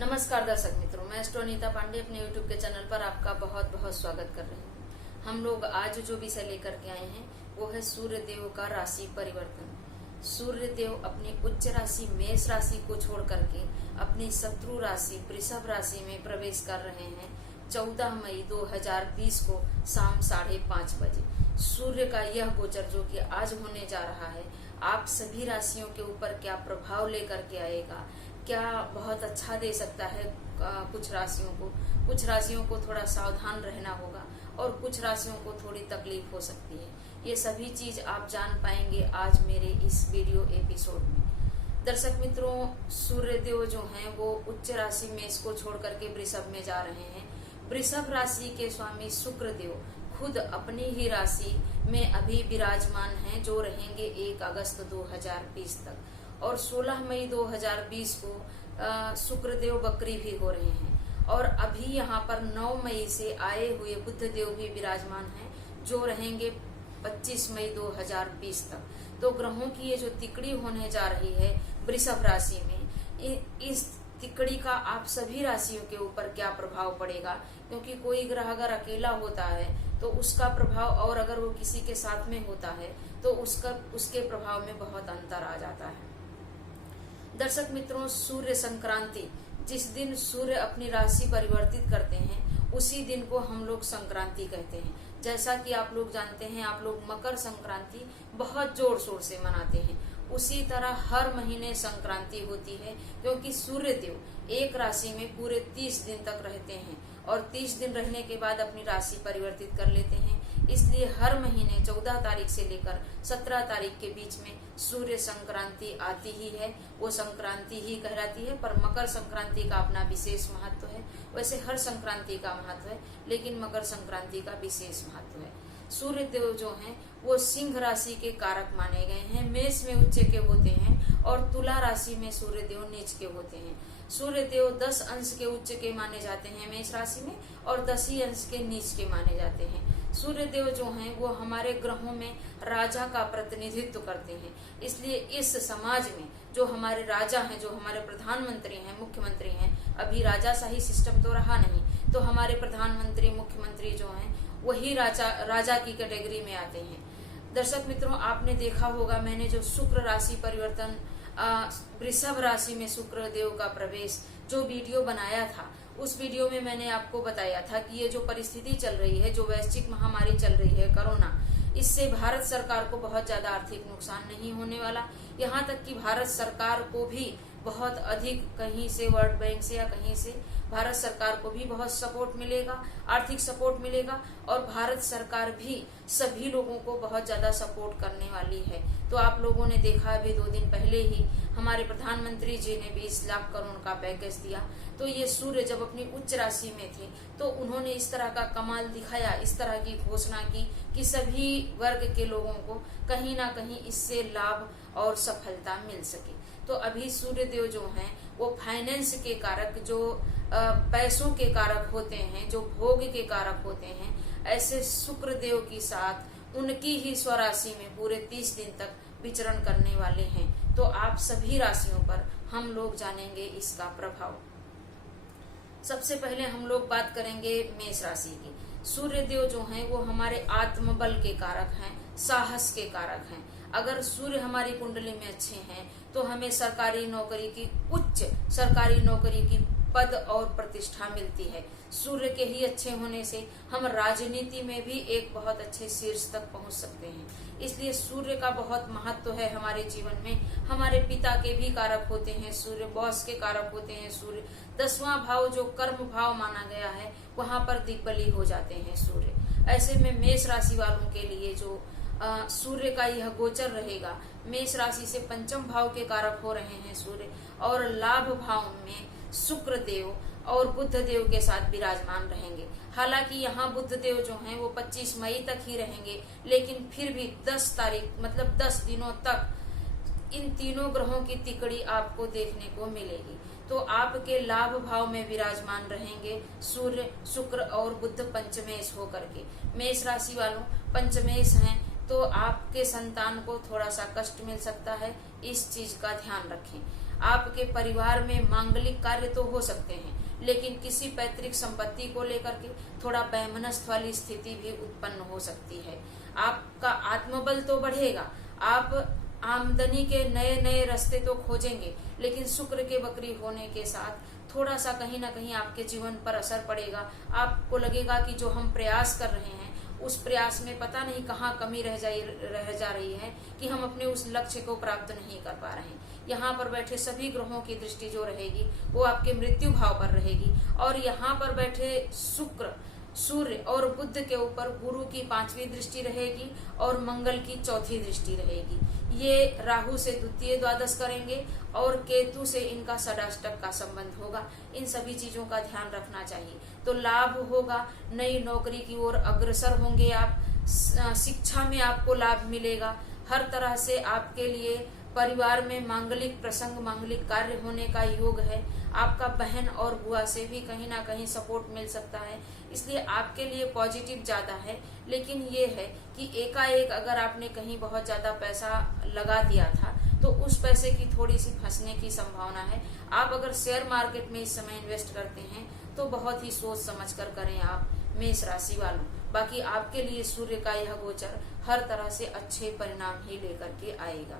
नमस्कार दर्शक मित्रों, मैं एस्ट्रोनीता पांडे अपने यूट्यूब के चैनल पर आपका बहुत बहुत स्वागत कर रही हूँ। हम लोग आज जो विषय लेकर के आए हैं वो है सूर्य देव का राशि परिवर्तन। सूर्य देव अपनी उच्च राशि मेष राशि को छोड़ करके अपनी शत्रु राशि वृषभ राशि में प्रवेश कर रहे हैं 14 मई 2020 को शाम 5:30 बजे। सूर्य का यह गोचर जो कि आज होने जा रहा है, आप सभी राशियों के ऊपर क्या प्रभाव लेकर के आएगा, क्या बहुत अच्छा दे सकता है। कुछ राशियों को थोड़ा सावधान रहना होगा और कुछ राशियों को थोड़ी तकलीफ हो सकती है। ये सभी चीज आप जान पाएंगे आज मेरे इस वीडियो एपिसोड में। दर्शक मित्रों, सूर्य देव जो हैं वो उच्च राशि मेष को छोड़ करके वृषभ में जा रहे हैं। वृषभ राशि के स्वामी शुक्र देव खुद अपनी ही राशि में अभी विराजमान हैं, जो रहेंगे 1 अगस्त 2020 तक। और 16 मई 2020 को शुक्रदेव बकरी भी हो रहे हैं। और अभी यहाँ पर 9 मई से आए हुए बुध देव भी विराजमान हैं, जो रहेंगे 25 मई 2020 तक। तो ग्रहों की ये जो तिकड़ी होने जा रही है वृषभ राशि में, इस तिकड़ी का आप सभी राशियों के ऊपर क्या प्रभाव पड़ेगा, क्योंकि कोई ग्रह अगर अकेला होता है तो उसका प्रभाव, और अगर वो किसी के साथ में होता है तो उसके प्रभाव में बहुत अंतर आ जाता है। दर्शक मित्रों, सूर्य संक्रांति, जिस दिन सूर्य अपनी राशि परिवर्तित करते हैं उसी दिन को हम लोग संक्रांति कहते हैं। जैसा कि आप लोग जानते हैं, आप लोग मकर संक्रांति बहुत जोर शोर से मनाते हैं, उसी तरह हर महीने संक्रांति होती है, क्योंकि सूर्य देव एक राशि में पूरे 30 दिन तक रहते हैं और 30 दिन रहने के बाद अपनी राशि परिवर्तित कर लेते हैं। इसलिए हर महीने 14 तारीख से लेकर 17 तारीख के बीच में सूर्य संक्रांति आती ही है। वो संक्रांति ही कहलाती है, पर मकर संक्रांति का अपना विशेष महत्व है। वैसे हर संक्रांति का महत्व है, लेकिन मकर संक्रांति का विशेष महत्व है। सूर्य देव जो हैं वो सिंह राशि के कारक माने गए हैं। मेष में उच्च के होते हैं और तुला राशि में सूर्य देव नीच के होते हैं। सूर्य देव 10 अंश के उच्च के माने जाते हैं मेष राशि में, और 10 ही अंश के नीच के माने जाते हैं। सूर्य देव जो हैं वो हमारे ग्रहों में राजा का प्रतिनिधित्व करते हैं। इसलिए इस समाज में जो हमारे राजा हैं, जो हमारे प्रधानमंत्री हैं, मुख्यमंत्री हैं, अभी राजाशाही सिस्टम तो रहा नहीं, तो हमारे प्रधानमंत्री मुख्यमंत्री जो हैं वही राजा की कैटेगरी में आते हैं। दर्शक मित्रों, आपने देखा होगा, मैंने जो शुक्र राशि परिवर्तन, वृषभ राशि में शुक्र देव का प्रवेश जो वीडियो बनाया था, उस वीडियो में मैंने आपको बताया था कि ये जो परिस्थिति चल रही है, जो वैश्विक महामारी चल रही है कोरोना, इससे भारत सरकार को बहुत ज्यादा आर्थिक नुकसान नहीं होने वाला। यहाँ तक कि भारत सरकार को भी बहुत अधिक, कहीं से वर्ल्ड बैंक से या कहीं से भारत सरकार को भी बहुत सपोर्ट मिलेगा, आर्थिक सपोर्ट मिलेगा, और भारत सरकार भी सभी लोगों को बहुत ज्यादा सपोर्ट करने वाली है। तो आप लोगों ने देखा, अभी 2 दिन पहले ही हमारे प्रधानमंत्री जी ने 20 लाख करोड़ का पैकेज दिया। तो ये सूर्य जब अपनी उच्च राशि में थे तो उन्होंने इस तरह का कमाल दिखाया, इस तरह की घोषणा की कि सभी वर्ग के लोगों को कहीं ना कहीं इससे लाभ और सफलता मिल सके। तो अभी सूर्य देव जो हैं वो फाइनेंस के कारक, जो पैसों के कारक होते हैं, जो भोग के कारक होते हैं, ऐसे शुक्र देव के साथ उनकी ही स्वराशि में पूरे 30 दिन तक विचरण करने वाले हैं। तो आप सभी राशियों पर हम लोग जानेंगे इसका प्रभाव। सबसे पहले हम लोग बात करेंगे मेष राशि की। सूर्य देव जो हैं वो हमारे आत्मबल के कारक हैं, साहस के कारक हैं। अगर सूर्य हमारी कुंडली में अच्छे हैं तो हमें सरकारी नौकरी की, उच्च सरकारी नौकरी की पद और प्रतिष्ठा मिलती है। सूर्य के ही अच्छे होने से हम राजनीति में भी एक बहुत अच्छे शीर्ष तक पहुंच सकते हैं। इसलिए सूर्य का बहुत महत्व है हमारे जीवन में। हमारे पिता के भी कारक होते हैं सूर्य, बॉस के कारक होते हैं सूर्य। 10वां भाव जो कर्म भाव माना गया है, वहां पर दिग्बली हो जाते हैं सूर्य। ऐसे में मेष राशि वालों के लिए जो सूर्य का यह गोचर रहेगा, मेष राशि से 5म भाव के कारक हो रहे हैं सूर्य, और लाभ भाव में शुक्र देव और बुध देव के साथ विराजमान रहेंगे। हालांकि यहाँ बुध देव जो हैं वो 25 मई तक ही रहेंगे, लेकिन फिर भी 10 तारीख मतलब 10 दिनों तक इन तीनों ग्रहों की तिकड़ी आपको देखने को मिलेगी। तो आपके लाभ भाव में विराजमान रहेंगे सूर्य, शुक्र और बुध पंचमेश होकर के। मेष राशि वालों, पंचमेश हैं तो आपके संतान को थोड़ा सा कष्ट मिल सकता है, इस चीज का ध्यान रखें। आपके परिवार में मांगलिक कार्य तो हो सकते हैं, लेकिन किसी पैतृक संपत्ति को लेकर के थोड़ा वैमनस्य वाली स्थिति भी उत्पन्न हो सकती है। आपका आत्मबल तो बढ़ेगा, आप आमदनी के नए नए रास्ते तो खोजेंगे, लेकिन शुक्र के वक्री होने के साथ थोड़ा सा कहीं ना कहीं आपके जीवन पर असर पड़ेगा। आपको लगेगा कि जो हम प्रयास कर रहे हैं उस प्रयास में पता नहीं कहाँ कमी रह जा रही है कि हम अपने उस लक्ष्य को प्राप्त नहीं कर पा रहे हैं। यहाँ पर बैठे सभी ग्रहों की दृष्टि जो रहेगी वो आपके मृत्यु भाव पर रहेगी, और यहाँ पर बैठे शुक्र, सूर्य और बुध के ऊपर गुरु की 5वीं दृष्टि रहेगी और मंगल की 4थी दृष्टि रहेगी। ये राहु से द्वितीय द्वादश करेंगे और केतु से इनका षडाष्टक का संबंध होगा। इन सभी चीजों का ध्यान रखना चाहिए। तो लाभ होगा, नई नौकरी की ओर अग्रसर होंगे आप, शिक्षा में आपको लाभ मिलेगा, हर तरह से आपके लिए परिवार में मांगलिक प्रसंग, मांगलिक कार्य होने का योग है। आपका बहन और बुआ से भी कहीं ना कहीं सपोर्ट मिल सकता है, इसलिए आपके लिए पॉजिटिव ज्यादा है। लेकिन ये है कि एकाएक अगर आपने कहीं बहुत ज्यादा पैसा लगा दिया था तो उस पैसे की थोड़ी सी फंसने की संभावना है। आप अगर शेयर मार्केट में इस समय इन्वेस्ट करते हैं तो बहुत ही सोच समझ कर करें आप मेष राशि वालों। बाकी आपके लिए सूर्य का यह गोचर हर तरह से अच्छे परिणाम ही लेकर के आएगा।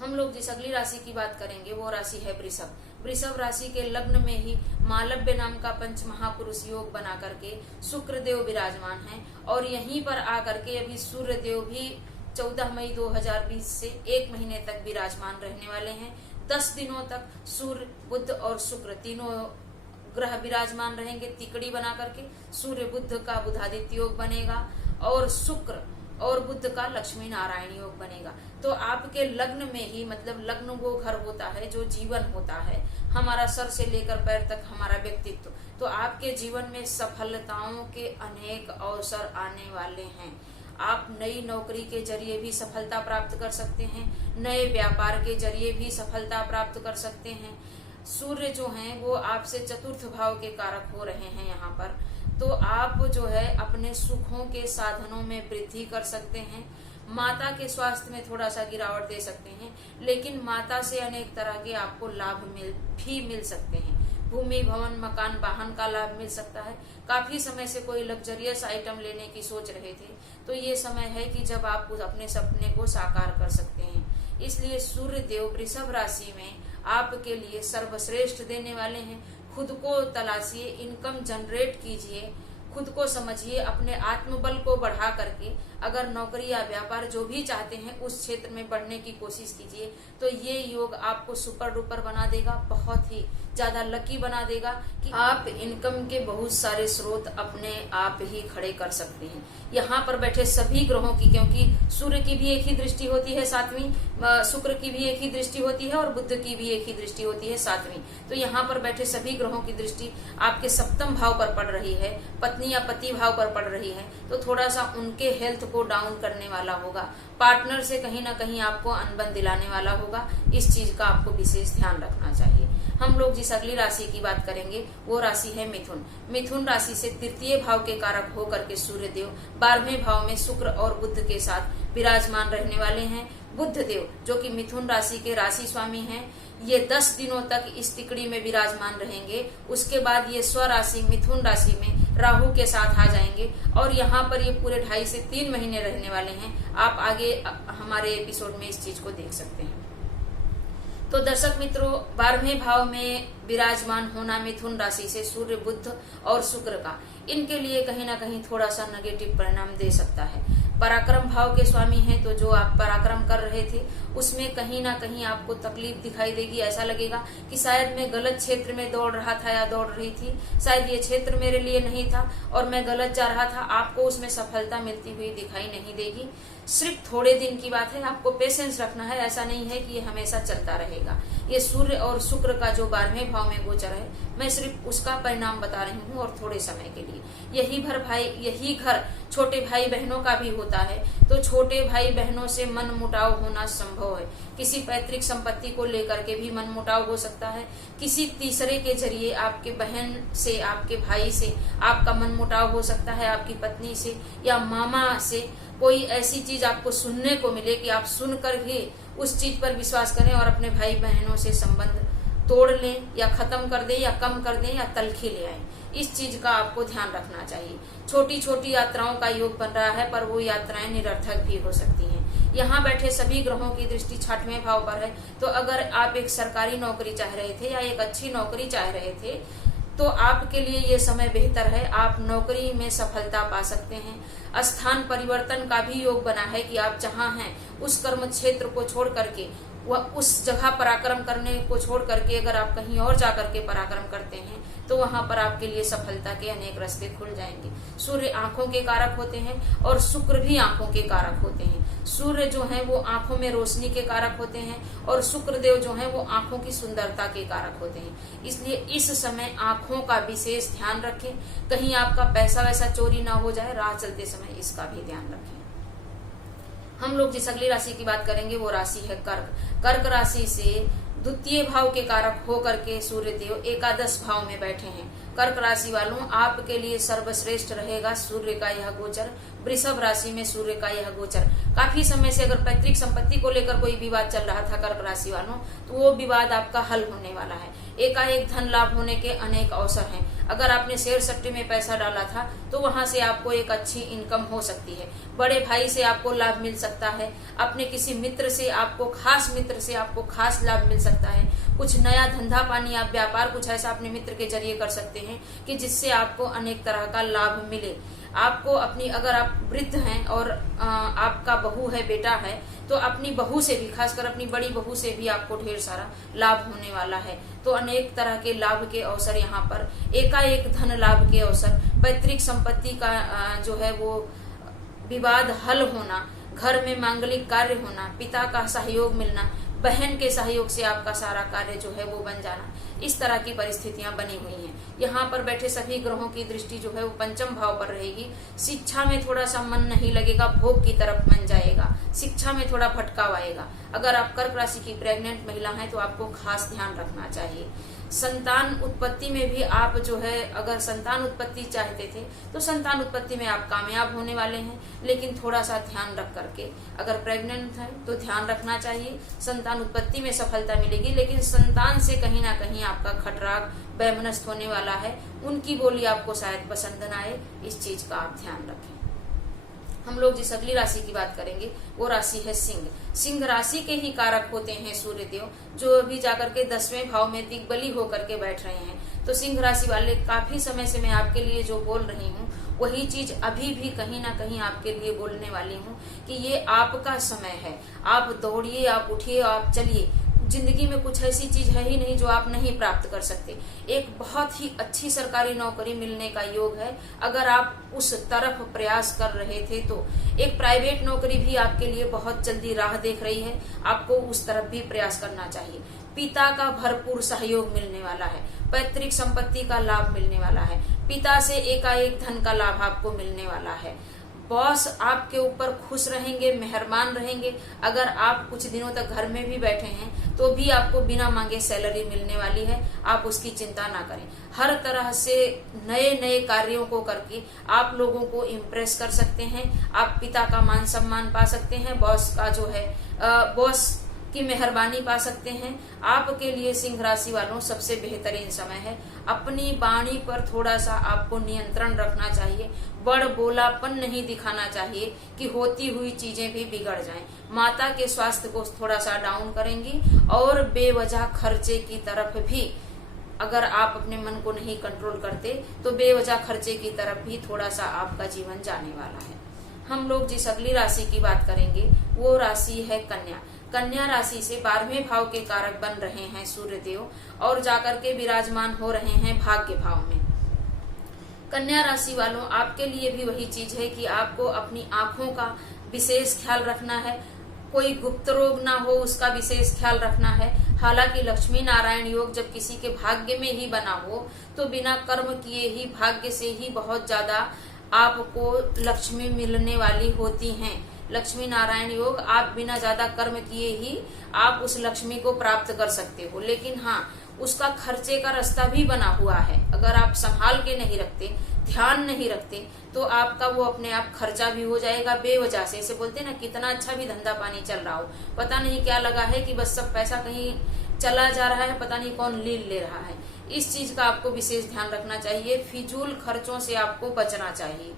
हम लोग जिस अगली राशि की बात करेंगे वो राशि है वृषभ। वृषभ राशि के लग्न में ही मालव्य नाम का पंच महापुरुष योग बना करके शुक्र देव विराजमान हैं, और यहीं पर आकर के अभी सूर्य देव भी 14 मई 2020 से 1 महीने तक विराजमान रहने वाले हैं। 10 दिनों तक सूर्य, बुध और शुक्र तीनों ग्रह विराजमान रहेंगे तिकड़ी बना करके। सूर्य बुध का बुधादित्य योग बनेगा और शुक्र और बुध का लक्ष्मी नारायण योग बनेगा। तो आपके लग्न में ही, मतलब लग्न वो घर होता है जो जीवन होता है, हमारा सर से लेकर पैर तक हमारा व्यक्तित्व। तो आपके जीवन में सफलताओं के अनेक अवसर आने वाले हैं। आप नई नौकरी के जरिए भी सफलता प्राप्त कर सकते हैं, नए व्यापार के जरिए भी सफलता प्राप्त कर सकते हैं। सूर्य जो हैं वो आपसे चतुर्थ भाव के कारक हो रहे हैं यहाँ पर, तो आप जो है अपने सुखों के साधनों में वृद्धि कर सकते हैं। माता के स्वास्थ्य में थोड़ा सा गिरावट दे सकते हैं, लेकिन माता से अनेक तरह के आपको लाभ मिल सकते हैं। भूमि, भवन, मकान, वाहन का लाभ मिल सकता है। काफी समय से कोई लग्जरियस आइटम लेने की सोच रहे थे तो ये समय है कि जब आप अपने सपने को साकार कर सकते हैं। इसलिए सूर्य देव वृषभ राशि में आपके लिए सर्वश्रेष्ठ देने वाले हैं। खुद को तलाशिए, इनकम जनरेट कीजिए, खुद को समझिए, अपने आत्मबल को बढ़ा करके अगर नौकरी या व्यापार जो भी चाहते हैं उस क्षेत्र में बढ़ने की कोशिश कीजिए। तो ये योग आपको सुपर डुपर बना देगा, बहुत ही ज्यादा लकी बना देगा कि आप इनकम के बहुत सारे स्रोत अपने आप ही खड़े कर सकते हैं। यहाँ पर बैठे सभी ग्रहों की, क्योंकि सूर्य की भी एक ही दृष्टि होती है 7वीं, शुक्र की भी एक ही दृष्टि होती है और बुध की भी एक ही दृष्टि होती है 7वीं। तो यहाँ पर बैठे सभी ग्रहों की दृष्टि आपके 7म भाव पर पड़ रही है, पत्नी या पति भाव पर पड़ रही है, तो थोड़ा सा उनके हेल्थ को डाउन करने वाला होगा। पार्टनर से कहीं ना कहीं आपको अनबन दिलाने वाला होगा। इस चीज का आपको विशेष ध्यान रखना चाहिए। हम लोग जिस अगली राशि की बात करेंगे वो राशि है मिथुन। मिथुन राशि से तृतीय भाव के कारक होकर के सूर्य देव 12वें भाव में शुक्र और बुध के साथ विराजमान रहने वाले हैं। बुध देव जो कि मिथुन राशि के राशि स्वामी हैं, ये 10 दिनों तक इस तिकड़ी में विराजमान रहेंगे। उसके बाद ये स्वराशि मिथुन राशि में राहु के साथ आ जाएंगे और यहाँ पर ये पूरे 2.5 से 3 महीने रहने वाले हैं। आप आगे हमारे एपिसोड में इस चीज को देख सकते हैं। तो दर्शक मित्रों, 12वें भाव में विराजमान होना मिथुन राशि से सूर्य, बुध और शुक्र का, इनके लिए कहीं ना कहीं थोड़ा सा नेगेटिव परिणाम दे सकता है। पराक्रम भाव के स्वामी हैं, तो जो आप पराक्रम कर रहे थे उसमें कहीं ना कहीं आपको तकलीफ दिखाई देगी। ऐसा लगेगा कि शायद मैं गलत क्षेत्र में दौड़ रहा था या दौड़ रही थी, शायद ये क्षेत्र मेरे लिए नहीं था और मैं गलत जा रहा था। आपको उसमें सफलता मिलती हुई दिखाई नहीं देगी। सिर्फ थोड़े दिन की बात है, आपको पेशेंस रखना है। ऐसा नहीं है कि ये हमेशा चलता रहेगा। ये सूर्य और शुक्र का जो 12वें भाव में गोचर है, मैं सिर्फ उसका परिणाम बता रही हूँ और थोड़े समय के लिए। यही घर छोटे भाई बहनों का भी होता है, तो छोटे भाई बहनों से मन मुटाव होना संभव है। किसी पैतृक संपत्ति को लेकर के भी मन मुटाव हो सकता है। किसी तीसरे के जरिए आपके बहन से, आपके भाई से आपका मन मुटाव हो सकता है, आपकी पत्नी से या मामा से कोई ऐसी चीज आपको सुनने को मिले कि आप सुनकर ही उस चीज पर विश्वास करें और अपने भाई बहनों से संबंध तोड़ लें या खत्म कर दें या कम कर दें या तलखी ले आए। इस चीज का आपको ध्यान रखना चाहिए। छोटी छोटी यात्राओं का योग बन रहा है, पर वो यात्राएं निरर्थक भी हो सकती हैं। यहाँ बैठे सभी ग्रहों की दृष्टि 6वें भाव पर है, तो अगर आप एक सरकारी नौकरी चाह रहे थे या एक अच्छी नौकरी चाह रहे थे तो आपके लिए ये समय बेहतर है। आप नौकरी में सफलता पा सकते हैं। स्थान परिवर्तन का भी योग बना है कि आप जहाँ हैं उस कर्म क्षेत्र को छोड़ करके, वह उस जगह पराक्रम करने को छोड़ करके अगर आप कहीं और जाकर के पराक्रम करते हैं तो वहां पर आपके लिए सफलता के अनेक रास्ते खुल जाएंगे। सूर्य आंखों के कारक होते हैं और शुक्र भी आंखों के कारक होते हैं। सूर्य जो है वो आंखों में रोशनी के कारक होते हैं और शुक्र देव जो है वो आंखों की सुंदरता के कारक होते हैं। इसलिए इस समय आंखों का विशेष ध्यान रखें, कहीं आपका पैसा वैसा चोरी ना हो जाए। राह चलते समय इसका भी ध्यान रखें। हम लोग जिस अगली राशि की बात करेंगे वो राशि है कर्क। कर्क राशि से द्वितीय भाव के कारक होकर के सूर्य देव एकादश भाव में बैठे हैं। कर्क राशि वालों, आपके लिए सर्वश्रेष्ठ रहेगा सूर्य का यह गोचर। वृषभ राशि में सूर्य का यह गोचर, काफी समय से अगर पैतृक संपत्ति को लेकर कोई विवाद चल रहा था कर्क राशि वालों, तो वो विवाद आपका हल होने वाला है। एकाएक धन लाभ होने के अनेक अवसर हैं। अगर आपने शेयर सट्टे में पैसा डाला था तो वहां से आपको एक अच्छी इनकम हो सकती है। बड़े भाई से आपको लाभ मिल सकता है। अपने किसी मित्र से आपको खास लाभ मिल सकता है। कुछ नया धंधा पानी आप व्यापार कुछ ऐसा अपने मित्र के जरिए कर सकते हैं कि जिससे आपको अनेक तरह का लाभ मिले। आपको अपनी, अगर आप वृद्ध हैं और आपका बहू है, बेटा है, तो अपनी बहू से भी, खासकर अपनी बड़ी बहू से भी आपको ढेर सारा लाभ होने वाला है। तो अनेक तरह के लाभ के अवसर यहाँ पर, एकाएक धन लाभ के अवसर, पैतृक संपत्ति का जो है वो विवाद हल होना, घर में मांगलिक कार्य होना, पिता का सहयोग मिलना, बहन के सहयोग से आपका सारा कार्य जो है वो बन जाना, इस तरह की परिस्थितियां बनी हुई हैं। यहाँ पर बैठे सभी ग्रहों की दृष्टि जो है वो 5वें भाव पर रहेगी। शिक्षा में थोड़ा सा मन नहीं लगेगा, भोग की तरफ मन जाएगा, शिक्षा में थोड़ा भटकाव आएगा। अगर आप कर्क राशि की प्रेग्नेंट महिला हैं तो आपको खास ध्यान रखना चाहिए। संतान उत्पत्ति में भी आप जो है, अगर संतान उत्पत्ति चाहते थे तो संतान उत्पत्ति में आप कामयाब होने वाले हैं, लेकिन थोड़ा सा ध्यान रख करके, अगर प्रेग्नेंट है तो ध्यान रखना चाहिए। संतान उत्पत्ति में सफलता मिलेगी, लेकिन संतान से कहीं ना कहीं आपका खटराग वैमनस्य होने वाला है। उनकी बोली आपको शायद पसंद न आए, इस चीज का आप ध्यान रखें। हम लोग जिस अगली राशि की बात करेंगे वो राशि है सिंह। सिंह राशि के ही कारक होते हैं सूर्य देव, जो अभी जाकर के 10वें भाव में दिग्बली होकर के बैठ रहे हैं। तो सिंह राशि वाले, काफी समय से मैं आपके लिए जो बोल रही हूँ वही चीज अभी भी कहीं ना कहीं आपके लिए बोलने वाली हूँ कि ये आपका समय है। आप दौड़िए, आप उठिए, आप चलिए। जिंदगी में कुछ ऐसी चीज है ही नहीं जो आप नहीं प्राप्त कर सकते। एक बहुत ही अच्छी सरकारी नौकरी मिलने का योग है, अगर आप उस तरफ प्रयास कर रहे थे तो। एक प्राइवेट नौकरी भी आपके लिए बहुत जल्दी राह देख रही है, आपको उस तरफ भी प्रयास करना चाहिए। पिता का भरपूर सहयोग मिलने वाला है, पैतृक संपत्ति का लाभ मिलने वाला है, पिता से एकाएक धन का लाभ आपको मिलने वाला है। बॉस आपके ऊपर खुश रहेंगे, मेहरबान रहेंगे। अगर आप कुछ दिनों तक घर में भी बैठे हैं तो भी आपको बिना मांगे सैलरी मिलने वाली है, आप उसकी चिंता ना करें। हर तरह से नए नए कार्यों को करके आप लोगों को इम्प्रेस कर सकते हैं। आप पिता का मान सम्मान पा सकते हैं, बॉस का जो है बॉस की मेहरबानी पा सकते हैं। आपके लिए सिंह राशि वालों सबसे बेहतरीन समय है। अपनी वाणी पर थोड़ा सा आपको नियंत्रण रखना चाहिए। बड़ बोलापन नहीं दिखाना चाहिए कि होती हुई चीजें भी बिगड़ जाएं। माता के स्वास्थ्य को थोड़ा सा डाउन करेंगी और बेवजह खर्चे की तरफ भी, अगर आप अपने मन को नहीं कंट्रोल करते तो बेवजह खर्चे की तरफ भी थोड़ा सा आपका जीवन जाने वाला है। हम लोग जिस अगली राशि की बात करेंगे वो राशि है कन्या। कन्या राशि से 12वें भाव के कारक बन रहे हैं सूर्य देव और जाकर के विराजमान हो रहे हैं भाग्य भाव में। कन्या राशि वालों, आपके लिए भी वही चीज है कि आपको अपनी आंखों का विशेष ख्याल रखना है। कोई गुप्त रोग ना हो उसका विशेष ख्याल रखना है। हालांकि लक्ष्मी नारायण योग जब किसी के भाग्य में ही बना हो तो बिना कर्म किए ही भाग्य से ही बहुत ज्यादा आपको लक्ष्मी मिलने वाली होती हैं। लक्ष्मी नारायण योग, आप बिना ज्यादा कर्म किए ही आप उस लक्ष्मी को प्राप्त कर सकते हो। लेकिन हाँ, उसका खर्चे का रास्ता भी बना हुआ है। अगर आप संभाल के नहीं रखते, ध्यान नहीं रखते, तो आपका वो अपने आप खर्चा भी हो जाएगा बेवजह से। इसे बोलते हैं ना, कितना अच्छा भी धंधा पानी चल रहा हो, पता नहीं क्या लगा है कि बस सब पैसा कहीं चला जा रहा है, पता नहीं कौन ले रहा है। इस चीज का आपको विशेष ध्यान रखना चाहिए। फिजूल खर्चों से आपको बचना चाहिए।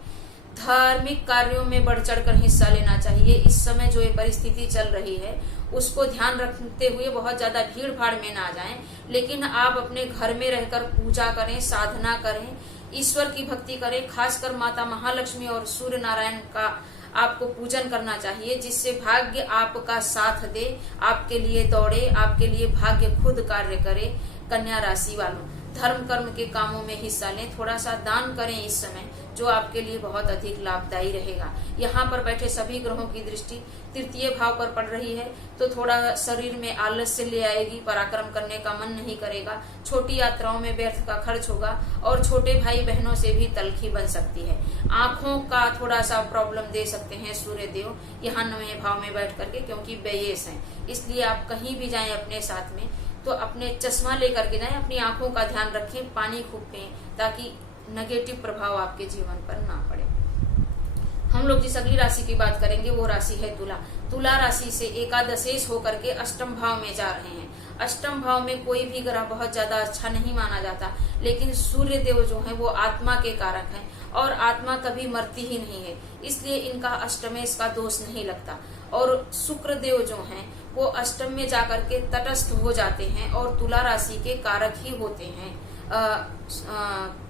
धार्मिक कार्यों में बढ़ चढ़कर हिस्सा लेना चाहिए। इस समय जो ये परिस्थिति चल रही है उसको ध्यान रखते हुए बहुत ज्यादा भीड़ भाड़ में ना जाएं, लेकिन आप अपने घर में रहकर पूजा करें, साधना करें, ईश्वर की भक्ति करें। खासकर माता महालक्ष्मी और सूर्य नारायण का आपको पूजन करना चाहिए, जिससे भाग्य आपका साथ दे, आपके लिए दौड़े, आपके लिए भाग्य खुद कार्य करे। कन्या राशि वालों, धर्म कर्म के कामों में हिस्सा लें, थोड़ा सा दान करें इस समय, जो आपके लिए बहुत अधिक लाभदायी रहेगा। यहाँ पर बैठे सभी ग्रहों की दृष्टि तृतीय भाव पर पड़ रही है, तो थोड़ा शरीर में आलस्य ले आएगी, पराक्रम करने का मन नहीं करेगा, छोटी यात्राओं में व्यर्थ का खर्च होगा और छोटे भाई बहनों से भी तलखी बन सकती है। आंखों का थोड़ा सा प्रॉब्लम दे सकते हैं सूर्य देव यहाँ 9वें भाव में बैठ करके, क्योंकि बेयस है। इसलिए आप कहीं भी जाएं अपने साथ में तो अपने चश्मा लेकर के जाएं, अपनी आंखों का ध्यान रखें, पानी खूब पिएं, ताकि नेगेटिव प्रभाव आपके जीवन पर ना पड़े। हम लोग जिस अगली राशि की बात करेंगे वो राशि है तुला। तुला राशि से एकादशेश होकर के अष्टम भाव में जा रहे हैं। अष्टम भाव में कोई भी ग्रह बहुत ज्यादा अच्छा नहीं माना जाता, लेकिन सूर्य देव जो है वो आत्मा के कारक हैं और आत्मा कभी मरती ही नहीं है, इसलिए इनका अष्टमेश का दोष नहीं लगता। और शुक्र देव जो हैं वो अष्टम में जाकर के तटस्थ हो जाते हैं और तुला राशि के कारक ही होते हैं।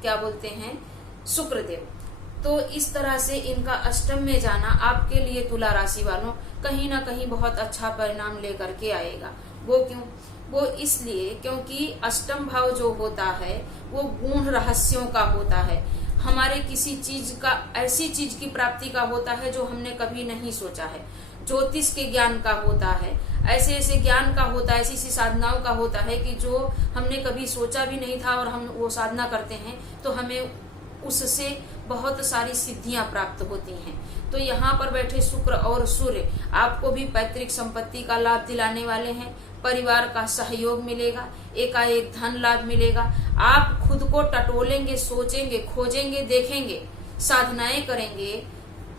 क्या बोलते हैं, शुक्र देव। तो इस तरह से इनका अष्टम में जाना आपके लिए तुला राशि वालों कहीं ना कहीं बहुत अच्छा परिणाम लेकर के आएगा। वो क्यों? वो इसलिए क्योंकि अष्टम भाव जो होता है वो गूढ़ रहस्यों का होता है। हमारे किसी चीज का, ऐसी चीज की प्राप्ति का होता है जो हमने कभी नहीं सोचा है। ज्योतिष के ज्ञान का होता है, ऐसे ऐसे ज्ञान का होता है, ऐसी ऐसी साधनाओं का होता है कि जो हमने कभी सोचा भी नहीं था और हम वो साधना करते हैं तो हमें उससे बहुत सारी सिद्धियां प्राप्त होती हैं। तो यहाँ पर बैठे शुक्र और सूर्य आपको भी पैतृक संपत्ति का लाभ दिलाने वाले हैं। परिवार का सहयोग मिलेगा, एकाएक धन लाभ मिलेगा। आप खुद को टटोलेंगे, सोचेंगे, खोजेंगे, देखेंगे, साधनाएं करेंगे,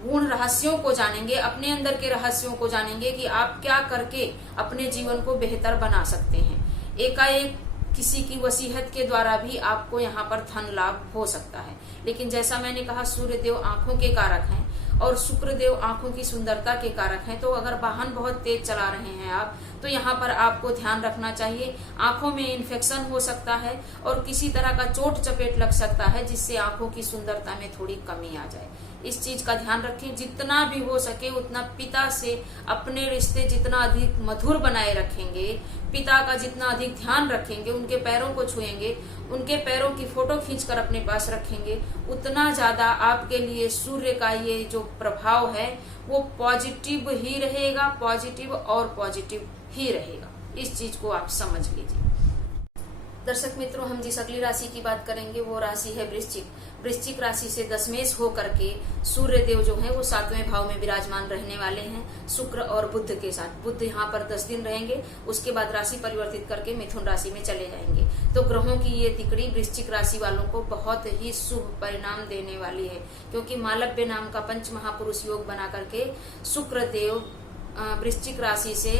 गूढ़ रहस्यों को जानेंगे, अपने अंदर के रहस्यों को जानेंगे कि आप क्या करके अपने जीवन को बेहतर बना सकते हैं। एकाएक किसी की वसीयत के द्वारा भी आपको यहाँ पर धन लाभ हो सकता है। लेकिन जैसा मैंने कहा, सूर्य देव आंखों के कारक हैं और शुक्र देव आंखों की सुंदरता के कारक हैं। तो अगर वाहन बहुत तेज चला रहे हैं आप, तो यहाँ पर आपको ध्यान रखना चाहिए। आंखों में इन्फेक्शन हो सकता है और किसी तरह का चोट चपेट लग सकता है, जिससे आंखों की सुंदरता में थोड़ी कमी आ जाए। इस चीज का ध्यान रखें। जितना भी हो सके उतना पिता से अपने रिश्ते जितना अधिक मधुर बनाए रखेंगे, पिता का जितना अधिक ध्यान रखेंगे, उनके पैरों को छुएंगे, उनके पैरों की फोटो खींचकर अपने पास रखेंगे, उतना ज्यादा आपके लिए सूर्य का ये जो प्रभाव है वो पॉजिटिव ही रहेगा, पॉजिटिव और पॉजिटिव ही रहेगा। इस चीज को आप समझ लीजिए। दर्शक मित्रों, हम जिस अगली राशि की बात करेंगे वो राशि है वृश्चिक। वृश्चिक राशि से दशमेश होकर के सूर्य देव जो है वो 7वें भाव में विराजमान रहने वाले हैं, शुक्र और बुध के साथ। बुध यहाँ पर 10 दिन रहेंगे, उसके बाद राशि परिवर्तित करके मिथुन राशि में चले जाएंगे। तो ग्रहों की ये तिकड़ी वृश्चिक राशि वालों को बहुत ही शुभ परिणाम देने वाली है, क्योंकि मालव्य नाम का पंच महापुरुष योग बना करके शुक्र देव वृश्चिक राशि से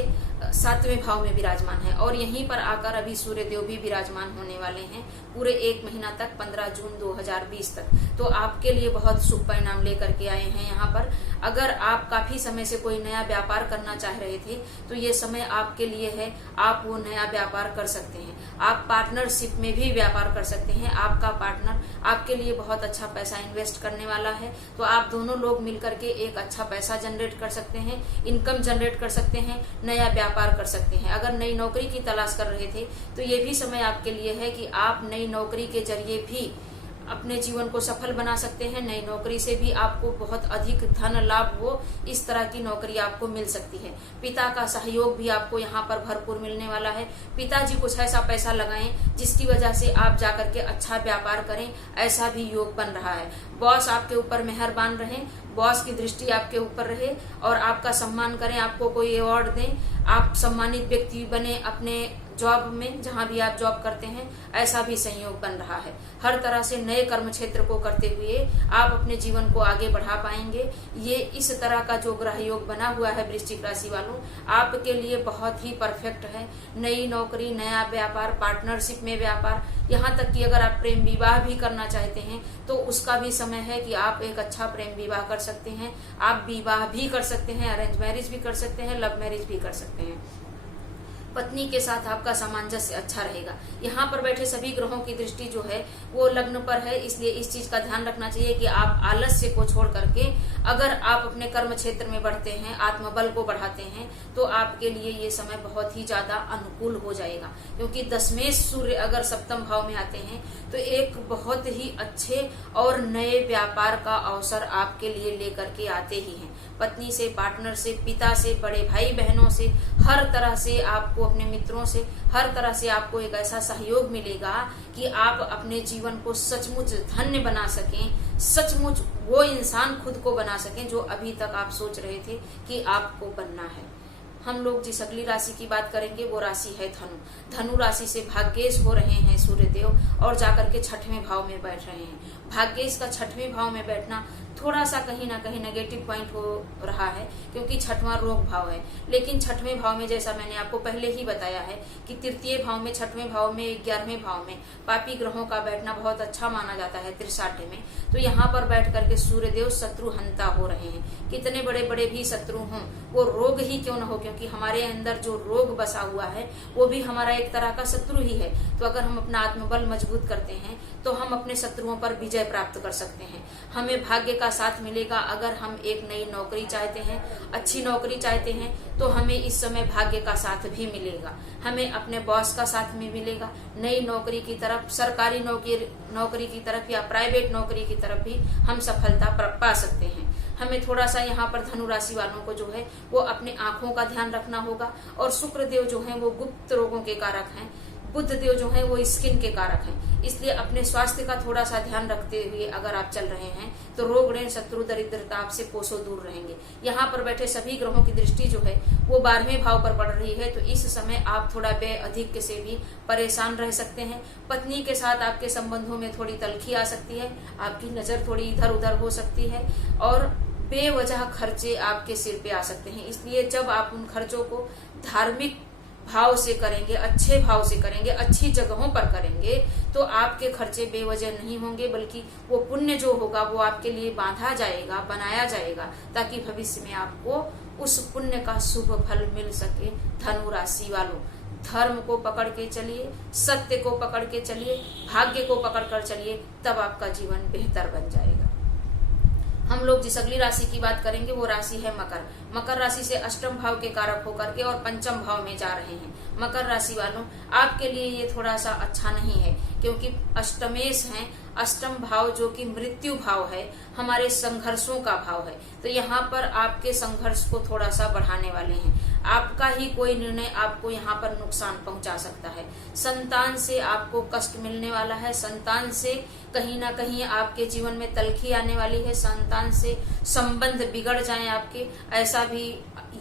7वें भाव में विराजमान है और यहीं पर आकर अभी सूर्य देव भी विराजमान होने वाले हैं पूरे 1 महीना तक, 15 जून 2020 तक। तो आपके लिए बहुत शुभ परिणाम लेकर के आए हैं यहाँ पर। अगर आप काफी समय से कोई नया व्यापार करना चाह रहे थे तो ये समय आपके लिए है, आप वो नया व्यापार कर सकते हैं। आप पार्टनरशिप में भी व्यापार कर सकते हैं। आपका पार्टनर आपके लिए बहुत अच्छा पैसा इन्वेस्ट करने वाला है, तो आप दोनों लोग मिलकर के एक अच्छा पैसा जनरेट कर सकते हैं, इनकम जनरेट कर सकते हैं, नया व्यापार कर सकते हैं। अगर नई नौकरी की तलाश कर रहे थे तो ये भी समय आपके लिए है कि आप नई नौकरी के जरिए भी अपने जीवन को सफल बना सकते हैं। नई नौकरी से भी आपको बहुत अधिक धन लाभ हो, इस तरह की नौकरी आपको मिल सकती है। पिता का सहयोग भी आपको यहाँ पर भरपूर मिलने वाला है। पिताजी कुछ ऐसा पैसा लगाएं जिसकी वजह से आप जाकर के अच्छा व्यापार करें, ऐसा भी योग बन रहा है। बॉस आपके ऊपर मेहरबान रहे, बॉस की दृष्टि आपके ऊपर रहे और आपका सम्मान करें, आपको कोई अवार्ड दें, आप सम्मानित व्यक्ति बने अपने जॉब में, जहां भी आप जॉब करते हैं, ऐसा भी संयोग बन रहा है। हर तरह से नए कर्म क्षेत्र को करते हुए आप अपने जीवन को आगे बढ़ा पाएंगे। ये इस तरह का जो ग्रह योग बना हुआ है वृश्चिक राशि वालों, आपके लिए बहुत ही परफेक्ट है। नई नौकरी, नया व्यापार, पार्टनरशिप में व्यापार, यहाँ तक कि अगर आप प्रेम विवाह भी करना चाहते हैं तो उसका भी समय है कि आप एक अच्छा प्रेम विवाह कर सकते हैं। आप विवाह भी कर सकते हैं, अरेंज मैरिज भी कर सकते हैं, लव मैरिज भी कर सकते हैं। पत्नी के साथ आपका सामंजस्य अच्छा रहेगा। यहाँ पर बैठे सभी ग्रहों की दृष्टि जो है वो लग्न पर है, इसलिए इस चीज का ध्यान रखना चाहिए कि आप आलस्य को छोड़ करके अगर आप अपने कर्म क्षेत्र में बढ़ते हैं, आत्मबल को बढ़ाते हैं, तो आपके लिए ये समय बहुत ही ज्यादा अनुकूल हो जाएगा। क्योंकि दशमेश सूर्य अगर सप्तम भाव में आते हैं तो एक बहुत ही अच्छे और नए व्यापार का अवसर आपके लिए लेकर के आते ही हैं। पत्नी से, पार्टनर से, पिता से, बड़े भाई बहनों से, हर तरह से आपको, अपने मित्रों से, हर तरह से आपको एक ऐसा सहयोग मिलेगा कि आप अपने जीवन को सचमुच धन्य बना सकें, सचमुच वो इंसान खुद को बना सकें जो अभी तक आप सोच रहे थे कि आपको बनना है। हम लोग जिस अगली राशि की बात करेंगे वो राशि है धनु। धनु राशि से भाग्येश हो रहे हैं सूर्यदेव और जाकर के छठवें भाव में बैठ रहे हैं। भाग्येश का छठवें भाव में बैठना थोड़ा सा कहीं ना कहीं नेगेटिव पॉइंट हो रहा है, क्योंकि छठवां रोग भाव है। लेकिन छठवें भाव में, जैसा मैंने आपको पहले ही बताया है कि तृतीय भाव में, छठवें भाव में, 11वें भाव में पापी ग्रहों का बैठना बहुत अच्छा माना जाता है त्रिसाठे में। तो यहाँ पर बैठ करके सूर्यदेव शत्रु हंता हो रहे हैं। कितने बड़े बड़े भी शत्रु हों, वो रोग ही क्यों न हो, क्योंकि हमारे अंदर जो रोग बसा हुआ है वो भी हमारा एक तरह का शत्रु ही है। तो अगर हम अपना आत्मबल मजबूत करते हैं तो हम अपने शत्रुओं पर विजय प्राप्त कर सकते हैं। हमें भाग्य का साथ मिलेगा। अगर हम एक नई नौकरी चाहते हैं, अच्छी नौकरी चाहते हैं, तो हमें इस समय भाग्य का साथ भी मिलेगा। हमें अपने बॉस का साथ भी मिलेगा। नई नौकरी की तरफ, सरकारी नौकरी की तरफ या प्राइवेट नौकरी की तरफ भी हम सफलता पा सकते हैं। हमें थोड़ा सा यहाँ पर धनु राशि वालों को जो है वो अपने आंखों का ध्यान रखना होगा। और शुक्र देव जो है वो गुप्त रोगों के कारक हैं, बुध देव जो है वो स्किन के कारक हैं। इसलिए अपने स्वास्थ्य का थोड़ा सा ध्यान रखते हुए अगर आप चल रहे हैं तो रोग, ऋण, शत्रु, दरिद्रता आपसे कोसों दूर रहेंगे। यहाँ पर बैठे सभी ग्रहों की दृष्टि जो है वो 12वें भाव पर पड़ रही है। तो इस समय आप थोड़ा व्यय अधिक से भी परेशान रह सकते हैं। पत्नी के साथ आपके संबंधों में थोड़ी तलखी आ सकती है, आपकी नजर थोड़ी इधर उधर हो सकती है और बेवजह खर्चे आपके सिर पे आ सकते हैं। इसलिए जब आप उन खर्चों को धार्मिक भाव से करेंगे, अच्छे भाव से करेंगे, अच्छी जगहों पर करेंगे, तो आपके खर्चे बेवजह नहीं होंगे, बल्कि वो पुण्य जो होगा वो आपके लिए बांधा जाएगा, बनाया जाएगा, ताकि भविष्य में आपको उस पुण्य का शुभ फल मिल सके। धनु राशि वालों, धर्म को पकड़ के चलिए, सत्य को पकड़ के चलिए, भाग्य को पकड़ कर चलिए, तब आपका जीवन बेहतर बन जाएगा। हम लोग जिस अगली राशि की बात करेंगे वो राशि है मकर। मकर राशि से अष्टम भाव के कारक होकर के और पंचम भाव में जा रहे हैं। मकर राशि वालों, आपके लिए ये थोड़ा सा अच्छा नहीं है, क्योंकि अष्टमेश है। अष्टम भाव जो कि मृत्यु भाव है, हमारे संघर्षों का भाव है। तो यहाँ पर आपके संघर्ष को थोड़ा सा बढ़ाने वाले हैं। आपका ही कोई निर्णय आपको यहाँ पर नुकसान पहुंचा सकता है। संतान से आपको कष्ट मिलने वाला है। संतान से कहीं ना कहीं आपके जीवन में तलखी आने वाली है। संतान से संबंध बिगड़ जाएं आपके, ऐसा भी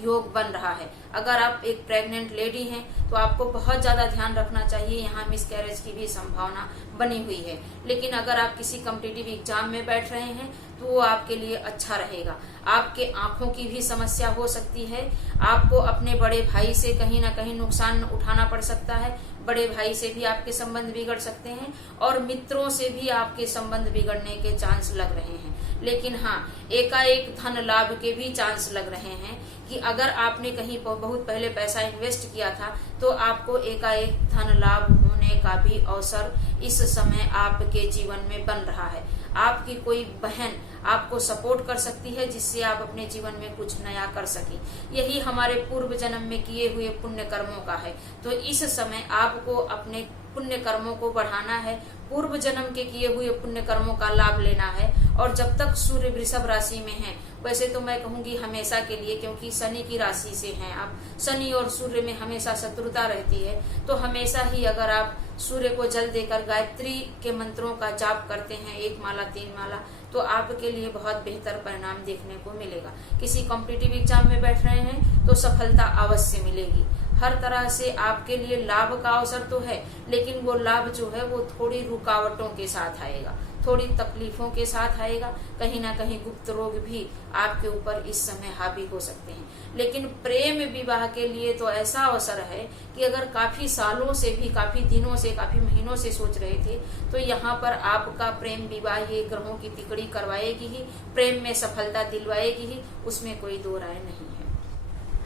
योग बन रहा है। अगर आप एक प्रेग्नेंट लेडी हैं तो आपको बहुत ज्यादा ध्यान रखना चाहिए, यहाँ मिसकैरेज की भी संभावना बनी हुई है। लेकिन अगर आप किसी कॉम्पिटिटिव एग्जाम में बैठ रहे हैं तो वो आपके लिए अच्छा रहेगा। आपके आंखों की भी समस्या हो सकती है। आपको अपने बड़े भाई से कहीं ना कहीं नुकसान उठाना पड़ सकता है। बड़े भाई से भी आपके संबंध बिगड़ सकते हैं और मित्रों से भी आपके संबंध बिगड़ने के चांस लग रहे हैं। लेकिन हाँ, एकाएक धन लाभ के भी चांस लग रहे हैं कि अगर आपने कहीं बहुत पहले पैसा इन्वेस्ट किया था तो आपको एकाएक धन लाभ होने का भी अवसर इस समय आपके जीवन में बन रहा है। आपकी कोई बहन आपको सपोर्ट कर सकती है, जिससे आप अपने जीवन में कुछ नया कर सकें। यही हमारे पूर्व जन्म में किए हुए पुण्य कर्मों का है। तो इस समय आपको अपने पुण्य कर्मों को बढ़ाना है, पूर्व जन्म के किए हुए पुण्य कर्मों का लाभ लेना है। और जब तक सूर्य वृषभ राशि में है, वैसे तो मैं कहूंगी हमेशा के लिए, क्योंकि शनि की राशि से हैं आप, शनि और सूर्य में हमेशा शत्रुता रहती है, तो हमेशा ही अगर आप सूर्य को जल देकर गायत्री के मंत्रों का जाप करते हैं 1 माला 3 माला, तो आपके लिए बहुत बेहतर परिणाम देखने को मिलेगा। किसी कॉम्पिटिटिव एग्जाम में बैठ रहे हैं तो सफलता अवश्य मिलेगी। हर तरह से आपके लिए लाभ का अवसर तो है, लेकिन वो लाभ जो है वो थोड़ी रुकावटों के साथ आएगा, थोड़ी तकलीफों के साथ आएगा। कहीं ना कहीं गुप्त रोग भी आपके ऊपर इस समय हावी हो सकते हैं। लेकिन प्रेम विवाह के लिए तो ऐसा अवसर है कि अगर काफी सालों से भी, काफी दिनों से, काफी महीनों से सोच रहे थे, तो यहाँ पर आपका प्रेम विवाह ये ग्रहों की तिकड़ी करवाएगी ही, प्रेम में सफलता दिलवाएगी ही, उसमें कोई दो राय नहीं है।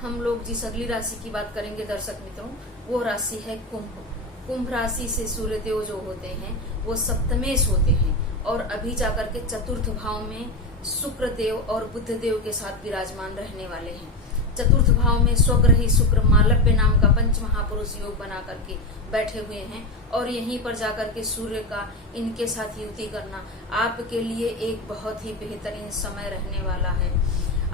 हम लोग जिस अगली राशि की बात करेंगे दर्शक मित्रों, वो राशि है कुंभ। कुंभ राशि से सूर्यदेव जो होते हैं वो सप्तमेश होते हैं और अभी जाकर के चतुर्थ भाव में शुक्र देव और बुध देव के साथ विराजमान रहने वाले हैं। चतुर्थ भाव में स्वग्रही शुक्र मालव्य नाम का पंच महापुरुष योग बना करके बैठे हुए हैं और यहीं पर जाकर के सूर्य का इनके साथ युति करना आपके लिए एक बहुत ही बेहतरीन समय रहने वाला है।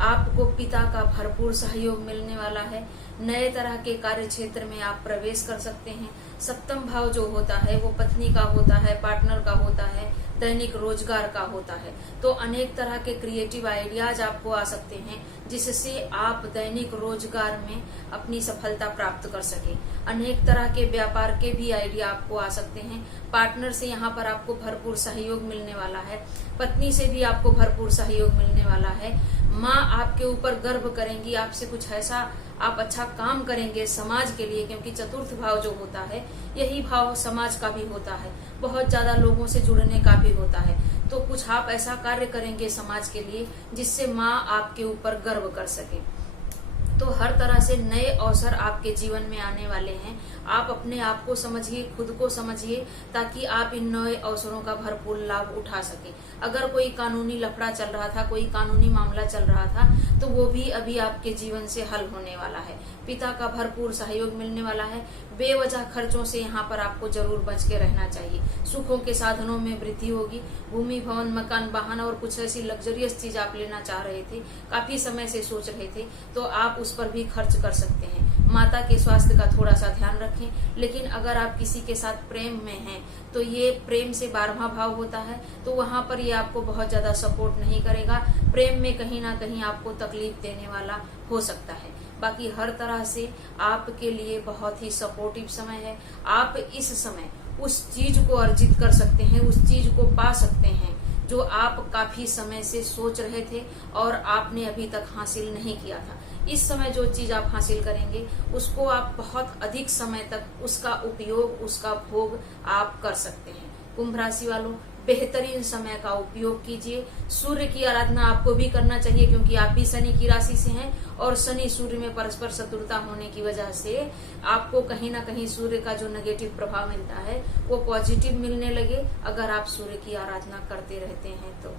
आपको पिता का भरपूर सहयोग मिलने वाला है। नए तरह के कार्य क्षेत्र में आप प्रवेश कर सकते हैं। सप्तम भाव जो होता है वो पत्नी का होता है, पार्टनर का होता है, दैनिक रोजगार का होता है। तो अनेक तरह के क्रिएटिव आइडियाज आपको आ सकते हैं जिससे आप दैनिक रोजगार में अपनी सफलता प्राप्त कर सके। अनेक तरह के व्यापार के भी आइडिया आपको आ सकते हैं। पार्टनर से यहाँ पर आपको भरपूर सहयोग मिलने वाला है। पत्नी से भी आपको भरपूर सहयोग मिलने वाला है। माँ आपके ऊपर गर्व करेंगी, आपसे कुछ ऐसा आप अच्छा काम करेंगे समाज के लिए, क्योंकि चतुर्थ भाव जो होता है यही भाव समाज का भी होता है, बहुत ज्यादा लोगों से जुड़ने का भी होता है। तो कुछ आप ऐसा कार्य करेंगे समाज के लिए जिससे माँ आपके ऊपर गर्व कर सके। तो हर तरह से नए अवसर आपके जीवन में आने वाले हैं। आप अपने आप को समझिए, खुद को समझिए, ताकि आप इन नए अवसरों का भरपूर लाभ उठा सके। अगर कोई कानूनी लफड़ा चल रहा था, कोई कानूनी मामला चल रहा था, तो वो भी अभी आपके जीवन से हल होने वाला है। पिता का भरपूर सहयोग मिलने वाला है। बेवजह खर्चों से यहाँ पर आपको जरूर बच के रहना चाहिए। सुखों के साधनों में वृद्धि होगी। भूमि, भवन, मकान, वाहन और कुछ ऐसी लग्जरियस चीज आप लेना चाह रहे थे, काफी समय से सोच रहे थे, तो आप उस पर भी खर्च कर सकते हैं। माता के स्वास्थ्य का थोड़ा सा ध्यान रखें। लेकिन अगर आप किसी के साथ प्रेम में हैं, तो ये प्रेम से 12वां भाव होता है, तो वहां पर ये आपको बहुत ज्यादा सपोर्ट नहीं करेगा। प्रेम में कहीं ना कहीं आपको तकलीफ देने वाला हो सकता है। बाकी हर तरह से आपके लिए बहुत ही सपोर्टिव समय है। आप इस समय उस चीज को अर्जित कर सकते हैं, उस चीज को पा सकते हैं जो आप काफी समय से सोच रहे थे और आपने अभी तक हासिल नहीं किया था। इस समय जो चीज आप हासिल करेंगे उसको आप बहुत अधिक समय तक उसका उपयोग, उसका भोग आप कर सकते हैं। कुंभ राशि वालों, बेहतरीन समय का उपयोग कीजिए। सूर्य की आराधना आपको भी करना चाहिए, क्योंकि आप भी शनि की राशि से हैं और शनि सूर्य में परस्पर शत्रुता होने की वजह से आपको कहीं ना कहीं सूर्य का जो नेगेटिव प्रभाव मिलता है वो पॉजिटिव मिलने लगे अगर आप सूर्य की आराधना करते रहते हैं तो।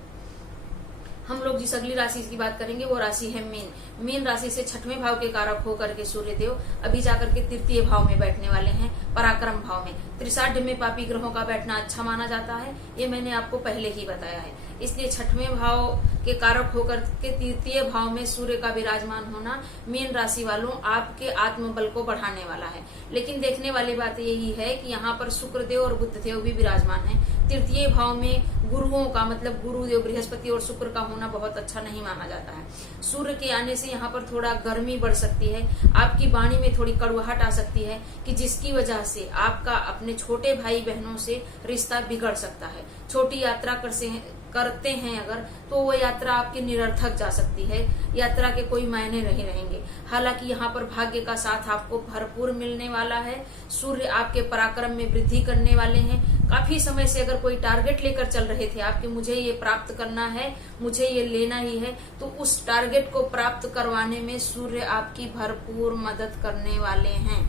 हम लोग जिस अगली राशि की बात करेंगे वो राशि है मीन। मीन राशि से 6वें भाव के कारक होकर के सूर्यदेव अभी जाकर के 3य भाव में बैठने वाले हैं, पराक्रम भाव में। त्रिशाढ़ में पापी ग्रहों का बैठना अच्छा माना जाता है, ये मैंने आपको पहले ही बताया है। इसलिए 6वें भाव के कारक होकर के 3य भाव में सूर्य का विराजमान होना मीन राशि वालों आपके आत्मबल को बढ़ाने वाला है। लेकिन देखने वाली बात यही है कि यहाँ पर शुक्रदेव और बुधदेव भी विराजमान है। 3य भाव में गुरुओं का, मतलब गुरुदेव बृहस्पति और शुक्र का होना बहुत अच्छा नहीं माना जाता है। सूर्य के आने से यहाँ पर थोड़ा गर्मी बढ़ सकती है, आपकी वाणी में थोड़ी कड़वाहट आ सकती है, कि जिसकी वजह से आपका अपने छोटे भाई बहनों से रिश्ता बिगड़ सकता है। छोटी यात्रा करते हैं अगर, तो वो यात्रा आपकी निरर्थक जा सकती है, यात्रा के कोई मायने नहीं रहेंगे। हालांकि यहाँ पर भाग्य का साथ आपको भरपूर मिलने वाला है। सूर्य आपके पराक्रम में वृद्धि करने वाले हैं। काफी समय से अगर कोई टारगेट लेकर चल रहे थे आपके, मुझे ये प्राप्त करना है, मुझे ये लेना ही है, तो उस टारगेट को प्राप्त करवाने में सूर्य आपकी भरपूर मदद करने वाले हैं।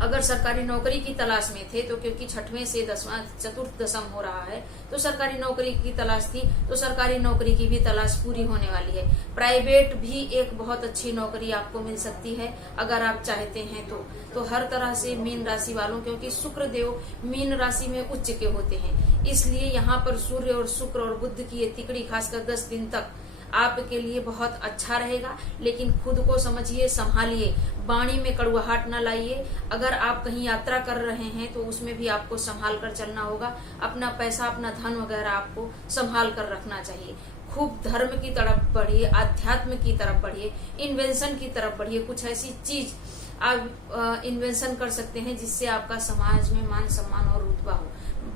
अगर सरकारी नौकरी की तलाश में थे तो क्योंकि 6वें से 10वां चतुर्थ दशम हो रहा है तो सरकारी नौकरी की तलाश थी, तो सरकारी नौकरी की भी तलाश पूरी होने वाली है। प्राइवेट भी एक बहुत अच्छी नौकरी आपको मिल सकती है अगर आप चाहते हैं तो हर तरह से मीन राशि वालों, क्योंकि शुक्र देव मीन राशि में उच्च के होते हैं, इसलिए यहाँ पर सूर्य और शुक्र और बुध की ये तिकड़ी खासकर 10 दिन तक आपके लिए बहुत अच्छा रहेगा। लेकिन खुद को समझिए, संभालिए, वाणी में कड़वाहट न लाइए। अगर आप कहीं यात्रा कर रहे हैं तो उसमें भी आपको संभाल कर चलना होगा। अपना पैसा, अपना धन वगैरह आपको संभाल कर रखना चाहिए। खूब धर्म की तरफ बढ़िए, अध्यात्म की तरफ बढ़िए, इन्वेंशन की तरफ बढ़िए। कुछ ऐसी चीज आप इन्वेंशन कर सकते हैं जिससे आपका समाज में मान सम्मान और रुतबा हो।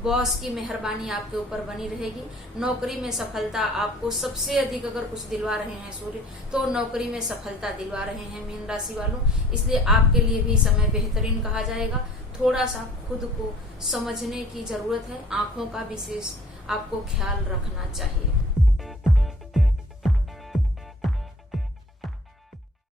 बॉस की मेहरबानी आपके ऊपर बनी रहेगी। नौकरी में सफलता आपको सबसे अधिक अगर कुछ दिलवा रहे हैं सूर्य, तो नौकरी में सफलता दिलवा रहे हैं मीन राशि वालों, इसलिए आपके लिए भी समय बेहतरीन कहा जाएगा। थोड़ा सा खुद को समझने की जरूरत है, आंखों का विशेष आपको ख्याल रखना चाहिए।